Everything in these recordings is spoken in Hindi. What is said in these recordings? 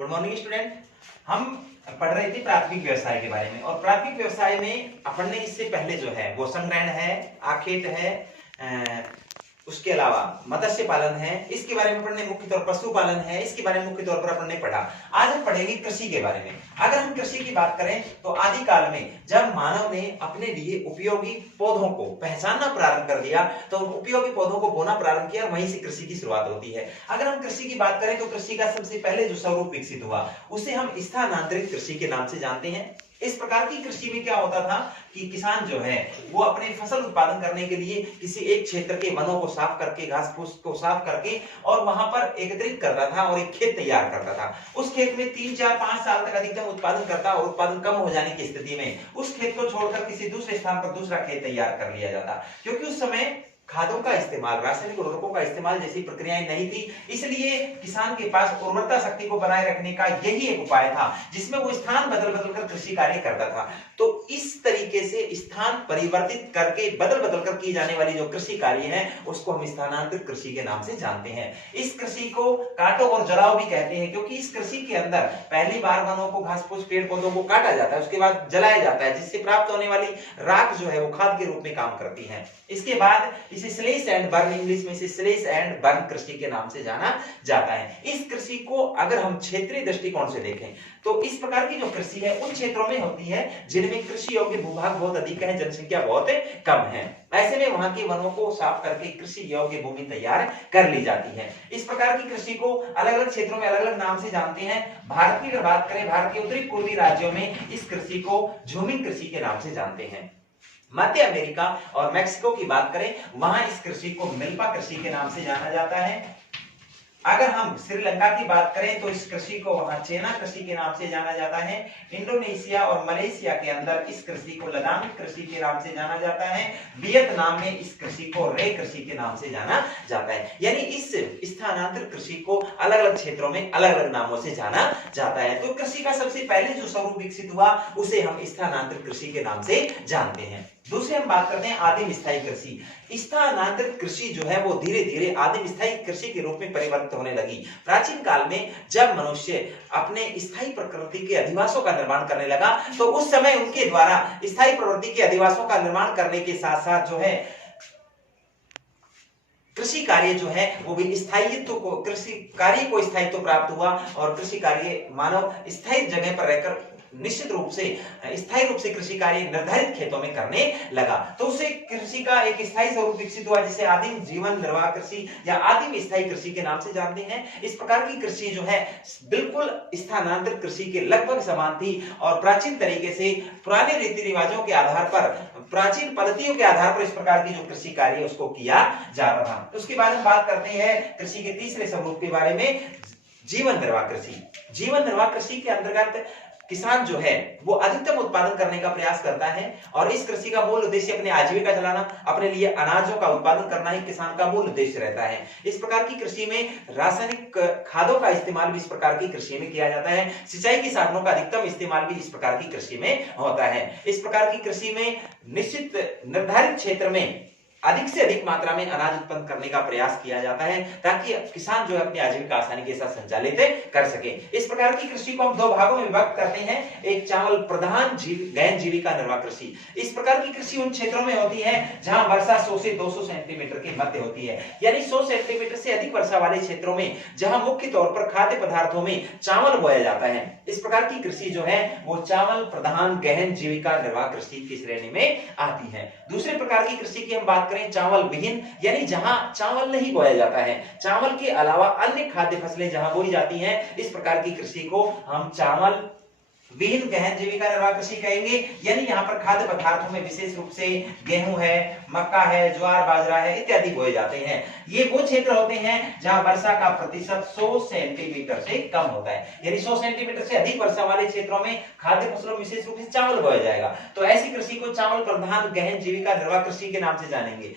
Good morning student. हम पढ़ रहे थे प्राथमिक व्यवसाय के बारे में, और प्राथमिक व्यवसाय में अपन ने इससे पहले जो है गोसंग ग्रहण है, आखेट है, उसके अलावा मत्स्य पालन है, इसके बारे में अपन ने मुख्य तौर पर पशुपालन है, इसके बारे में मुख्य तौर पर अपन ने पढ़ा। आज हम पढ़ेंगे कृषि के बारे में। अगर हम कृषि की बात करें तो आदि काल में जब मानव ने अपने लिए उपयोगी पौधों को पहचानना प्रारंभ कर दिया तो उपयोगी पौधों को बोना प्रारंभ किया, वहीं से कृषि की शुरुआत होती है। अगर हम कृषि की बात करें तो कृषि का सबसे पहले जो स्वरूप विकसित हुआ उसे हम स्थानांतरित कृषि के नाम से जानते हैं। इस प्रकार की कृषि में क्या होता था कि किसान जो है वो अपने फसल उत्पादन करने के लिए किसी एक क्षेत्र के वनों को साफ करके, घास फूस को साफ करके और वहां पर एकत्रित करता था और एक खेत तैयार करता था। उस खेत में 3, 4, 5 साल तक अधिकतम उत्पादन करता और उत्पादन कम हो जाने की स्थिति में उस खेत को छोड़कर किसी दूसरे स्थान पर दूसरा खेत तैयार कर लिया जाता, क्योंकि उस समय खादों का इस्तेमाल, रासायनिक उर्वरकों का इस्तेमाल जैसी प्रक्रियाएं नहीं थी। इसलिए किसान के पास उर्वरता शक्ति को बनाए रखने का यही एक उपाय था जिसमें वो स्थान बदल बदल कर कृषि कार्य करता था। तो इस तरीके से स्थान परिवर्तित करके बदल बदल कर की जाने वाली जो कृषि कार्य है उसको हम स्थानांतरित कृषि के नाम से जानते हैं। इस कृषि को काटो और जलाओ भी कहते हैं, क्योंकि इस कृषि के अंदर पहली बार वनों को, घास फूस, पेड़ पौधों को काटा जाता है, उसके बाद जलाया जाता है, जिससे प्राप्त होने वाली राख जो है वो खाद के रूप में काम करती है। इसके बाद इसे स्लैश एंड बर्न, इंग्लिश में इसे स्लैश एंड बर्न कृषि के नाम से जाना जाता है। इस कृषि को अगर हम क्षेत्रीय दृष्टिकोण से देखें तो इस प्रकार की जो कृषि है उन क्षेत्रों में होती है जिनमें कृषि योग्य भूभाग बहुत अधिक है, जनसंख्या बहुत कम है। ऐसे में वहां के वनों को साफ करके कृषि योग्य भूमि तैयार कर ली जाती है। इस प्रकार की कृषि को अलग अलग क्षेत्रों में अलग अलग नाम से जानते हैं। भारत की अगर बात करें, भारत के उत्तरी पूर्वी राज्यों में इस कृषि को झूमिंग कृषि के नाम से जानते हैं। मध्य अमेरिका और मैक्सिको की बात करें, वहां इस कृषि को मिल्पा कृषि के नाम से जाना जाता है। अगर हम श्रीलंका की बात करें तो इस कृषि को वहां चेना कृषि के नाम से जाना जाता है। इंडोनेशिया और मलेशिया के अंदर इस कृषि को लदान कृषि के नाम से जाना जाता है। वियतनाम में इस कृषि को रे कृषि के नाम से जाना जाता है। यानी इस स्थानांतरित कृषि को अलग अलग क्षेत्रों में अलग अलग नामों से जाना जाता है। तो कृषि का सबसे पहले जो स्वरूप विकसित हुआ उसे हम स्थानांतरित कृषि के नाम से जानते हैं। दूसरे हम बात करते हैं आदिम स्थायी कृषि। स्थानांतरित कृषि जो है वो धीरे धीरे आदिम स्थायी कृषि के रूप में परिवर्तित होने लगी। प्राचीन काल में जब मनुष्य अपने स्थायी प्रकृति के अधिवासों का निर्माण करने लगा तो उस समय उनके द्वारा स्थायी प्रकृति के अधिवासों का निर्माण करने के साथ साथ जो है कृषि कार्य जो है वो भी स्थायित्व को, कृषि कार्य को स्थायित्व प्राप्त हुआ और कृषि कार्य मानव स्थायी जगह पर रहकर निश्चित रूप से स्थायी रूप से कृषि कार्य निर्धारित खेतों में करने लगा। तो उसे कृषि का एक स्थायी स्वरूप विकसित हुआ जिसे आदिम जीवन निर्वाह कृषि या आदिम स्थायी कृषि के नाम से जानते हैं। इस प्रकार की कृषि जो है बिल्कुल स्थानांतरित कृषि के लगभग समान थी और प्राचीन तरीके से पुराने रीति रिवाजों के आधार पर, प्राचीन पद्धतियों के आधार पर इस प्रकार की जो कृषि कार्य उसको किया जाता था। उसके बाद हम बात करते हैं कृषि के तीसरे स्वरूप के बारे में, जीवन निर्वाह कृषि। जीवन निर्वाह कृषि के अंतर्गत किसान जो है वो अधिकतम उत्पादन करने का प्रयास करता है और इस कृषि का मूल उद्देश्य अपने आजीविका चलाना, अपने लिए अनाजों का उत्पादन करना ही किसान का मूल उद्देश्य रहता है। इस प्रकार की कृषि में रासायनिक खादों का इस्तेमाल भी इस प्रकार की कृषि में किया जाता है। सिंचाई के साधनों का अधिकतम इस्तेमाल भी इस प्रकार की कृषि में होता है। इस प्रकार की कृषि में निश्चित निर्धारित क्षेत्र में अधिक से अधिक मात्रा में अनाज उत्पन्न करने का प्रयास किया जाता है ताकि किसान जो है अपनी आजीविका आसानी के साथ संचालित कर सके। इस प्रकार की कृषि को हम दो भागों में विभक्त करते हैं, एक चावल प्रधान गहन जीविका निर्वाह कृषि। इस प्रकार की कृषि उन क्षेत्रों में होती है जहां वर्षा 100 से 200 सेंटीमीटर के मध्य होती है, यानी 100 सेंटीमीटर से अधिक वर्षा वाले क्षेत्रों में जहां मुख्य तौर पर खाद्य पदार्थों में चावल बोया जाता है। इस प्रकार की कृषि जो है वो चावल प्रधान गहन जीविका निर्वाह कृषि की श्रेणी में आती है। दूसरे प्रकार की कृषि की हम बात करें चावल विहीन, यानी जहां चावल नहीं बोया जाता है, चावल के अलावा अन्य खाद्य फसलें जहां बोई जाती हैं, इस प्रकार की कृषि को हम चावल विहीन गहन जीविका निर्वाह कृषि कहेंगे। यानी यहाँ पर खाद्य पदार्थों में विशेष रूप से गेहूं है, मक्का है, ज्वार बाजरा है इत्यादि बोए जाते हैं। ये वो क्षेत्र होते हैं जहां वर्षा का प्रतिशत 100 सेंटीमीटर से कम होता है, यानी 100 सेंटीमीटर से अधिक वर्षा वाले क्षेत्रों में खाद्य फसलों में विशेष रूप से चावल बोया जाएगा। तो ऐसी कृषि को चावल प्रधान गहन जीविका निर्वाह कृषि के नाम से जानेंगे।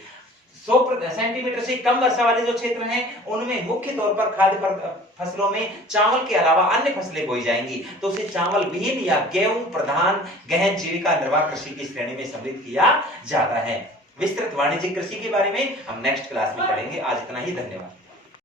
100 सेंटीमीटर से कम वर्षा वाले जो क्षेत्र हैं उनमें मुख्य तौर पर खाद्य फसलों में चावल के अलावा अन्य फसलें बोई जाएंगी, तो उसे चावल विहीन या गेहूं प्रधान गहन जीविका निर्वाह कृषि की श्रेणी में सम्मिलित किया जाता है। विस्तृत वाणिज्यिक कृषि के बारे में हम नेक्स्ट क्लास में पढ़ेंगे। आज इतना ही, धन्यवाद।